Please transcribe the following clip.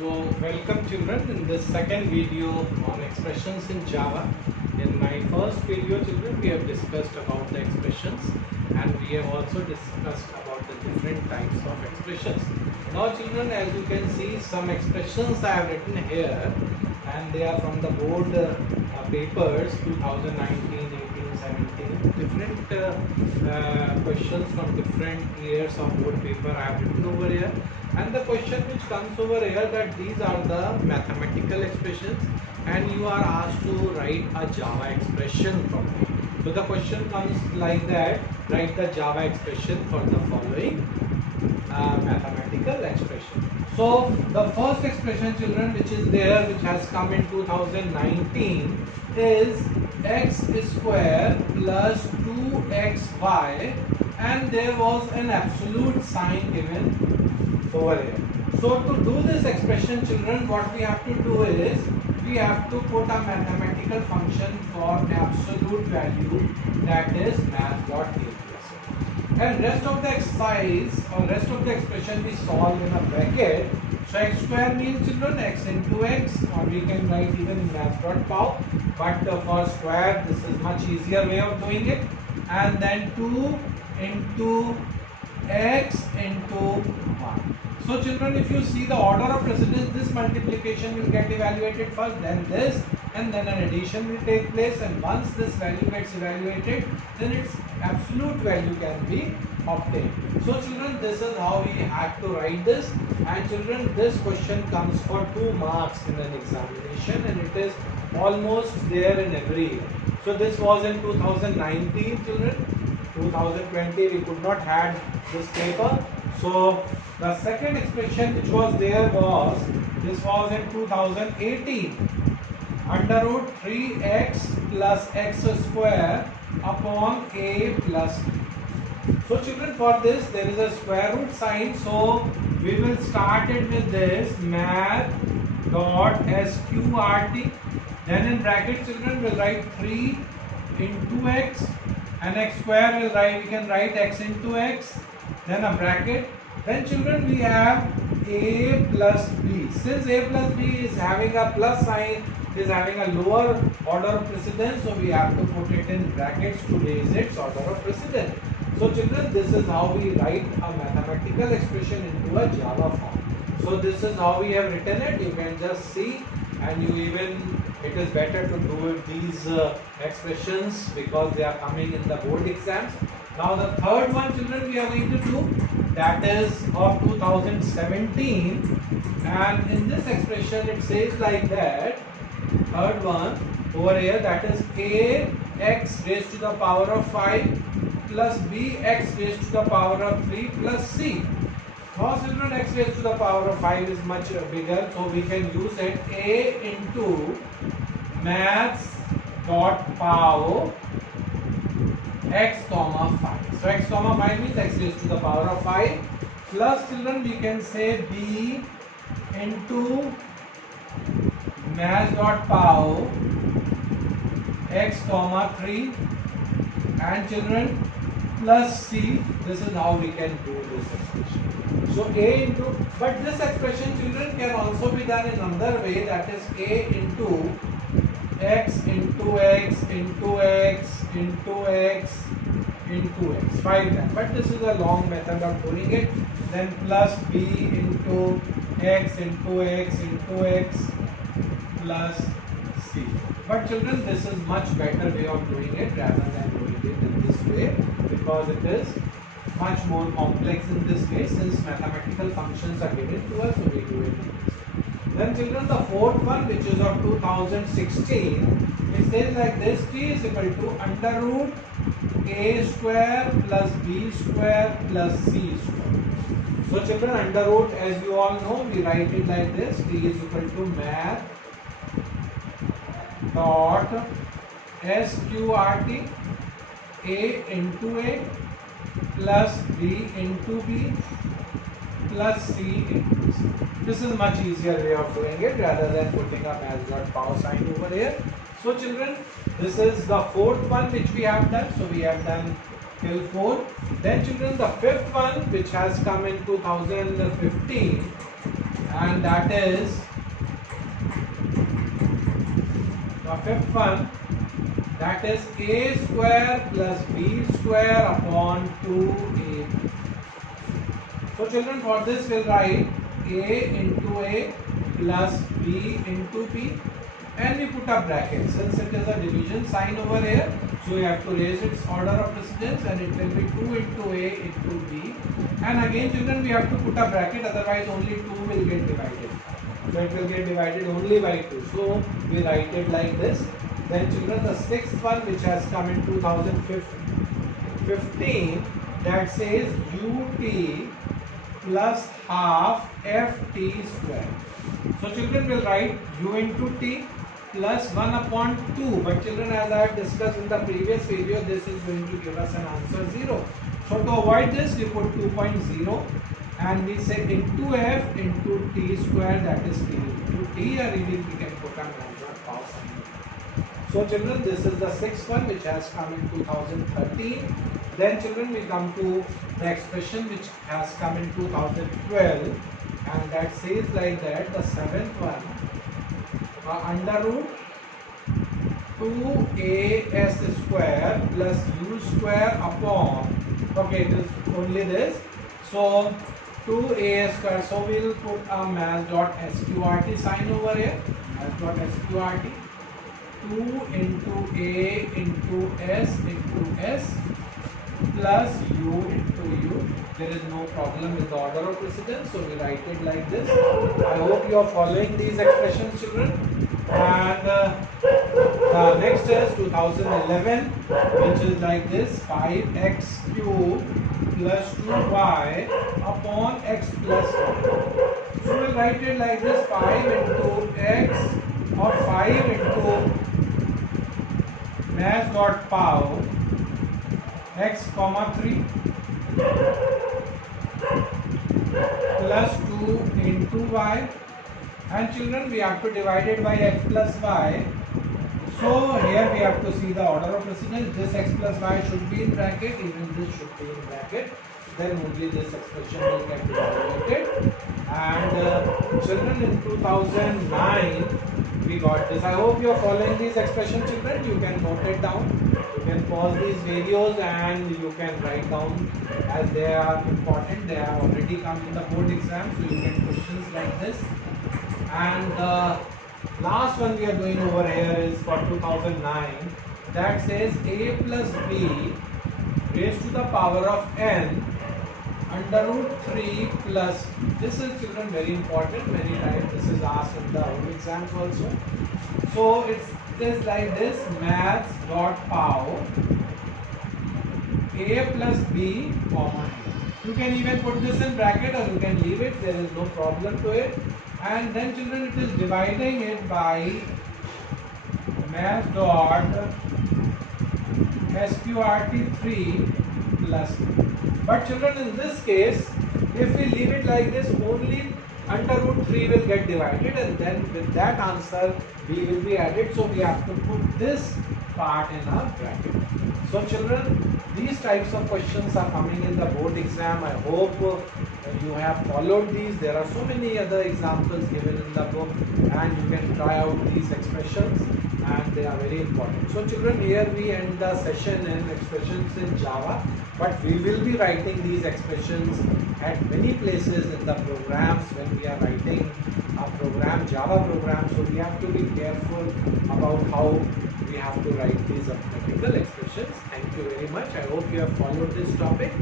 So welcome children in this second video on expressions in Java. In my first video children we have discussed about the expressions and we have also discussed about the different types of expressions. Now children, as you can see, some expressions I have written here and they are from the board papers 2019, 18, 17. Different questions from different years of board paper I have written over here. And the question which comes over here that these are the mathematical expressions and you are asked to write a Java expression from it. So the question comes like that: write the Java expression for the following mathematical expression. So the first expression children which is there, which has come in 2019, is x square plus 2xy and there was an absolute sign given over here. So to do this expression children, what we have to do is we have to put a mathematical function for absolute value, that is math.a+. And rest of the exercise or rest of the expression we solve in a bracket. So x square means children x into x, or we can write even math.pow, but for square this is much easier way of doing it. And then 2 into x into 1. So children, if you see the order of precedence, this multiplication will get evaluated first, then this, and then an addition will take place, and once this value gets evaluated, then its absolute value can be obtained. So children, this is how we have to write this, and children, this question comes for 2 marks in an examination and it is almost there in every year. So this was in 2019 children. 2020 we could not had this paper. So the second expression which was there was, this was in 2018, under root 3x plus x square upon a plus b. So children, for this there is a square root sign, so we will start it with this math dot sqrt, then in bracket children we'll write 3 into x, and x square will write, we can write x into x, then a bracket. Then children we have a plus b. Since a plus b is having a plus sign, it is having a lower order of precedence, so we have to put it in brackets to raise its order of precedence. So children, this is how we write a mathematical expression into a Java form. So this is how we have written it. You can just see, and you even, it is better to do these expressions because they are coming in the board exams. Now the third one children we are going to do, that is of 2017, and in this expression it says like that, third one over here, that is a x raised to the power of 5 plus b x raised to the power of 3 plus c. Now children, x raised to the power of 5 is much bigger, so we can use it a into maths dot pow x comma 5. So x comma 5 means x raised to the power of 5 plus children we can say b into maths dot pow x comma 3 and children plus c. This is how we can do this expression. So a into, but this expression children can also be done in another way, that is a into x into x into x into x into x 5 times, but this is a long method of doing it. Then plus b into x into x into x plus c. But children, this is much better way of doing it rather than doing it in this way, because it is much more complex in this way, since mathematical functions are given to us, so we do it in this. Then children, the fourth one which is of 2016, it says like this: t is equal to under root a square plus b square plus c square. So children, under root, as you all know, we write it like this: t is equal to math dot sqrt a into a plus b into b plus c into c. This is much easier way of doing it rather than putting a maths.pow sign over here. So children, this is the fourth one which we have done. So we have done till 4. Then children, the fifth one which has come in 2015 and that is the fifth one, that is a square plus b square upon 2ab. So children, for this we'll write a into a plus b into b, and we put a bracket. Since it is a division sign over here, so we have to raise its order of precedence, and it will be 2 into a into b. And again children, we have to put a bracket, otherwise only 2 will get divided. So it will get divided only by 2. So we write it like this. Then children, the sixth one, which has come in 2015, that says ut plus half ft square. So children will write u into t plus 1 upon 2. But children, as I have discussed in the previous video, this is going to give us an answer 0. So to avoid this, we put 2.0 and we say into f into t square, that is t into t, or even we can put a mass power sign. So children, this is the sixth one which has come in 2013. Then children, we come to the expression which has come in 2012, and that says like that, the seventh one, under root 2as square plus u square upon, okay, it is only this, so 2a square, so we will put a mass dot sqrt sign over here, mass dot sqrt, 2 into a into s plus u into u. There is no problem with the order of precedence, so we write it like this. I hope you are following these expressions, children. And the next is 2011, which is like this, 5x cube plus 2y upon x plus 1. So we will write it like this, 5 into x, or 5 into mass dot power x comma 3 plus 2 into y, and children, we have to divide it by x plus y. So here we have to see the order of precedence. This x plus y should be in bracket, even this should be in bracket, then only this expression will get evaluated. And children, in 2009 we got this. I hope you are following these expressions, children. You can note it down. You can pause these videos and you can write down, as they are important. They have already come in the board exam, so you can questions like this. And the last one we are doing over here is for 2009, that says a plus b raised to the power of n under root 3 plus, this is children very important, many times this is asked in the home exams also. So it's this like this, maths dot power a plus b comma a. You can even put this in bracket or you can leave it, there is no problem to it. And then children, it is dividing it by maths dot sqrt3 plus. But children, in this case, if we leave it like this, only under root 3 will get divided, and then with that answer b will be added. So we have to put this part in a bracket. So children, these types of questions are coming in the board exam. I hope you have followed these. There are so many other examples given in the book, and you can try out these expressions, and they are very important. So children, here we end the session in expressions in Java, but we will be writing these expressions at many places in the programs when we are writing a program, Java program. So we have to be careful about how we have to write these arithmetical expressions. Thank you very much. I hope you have followed this topic.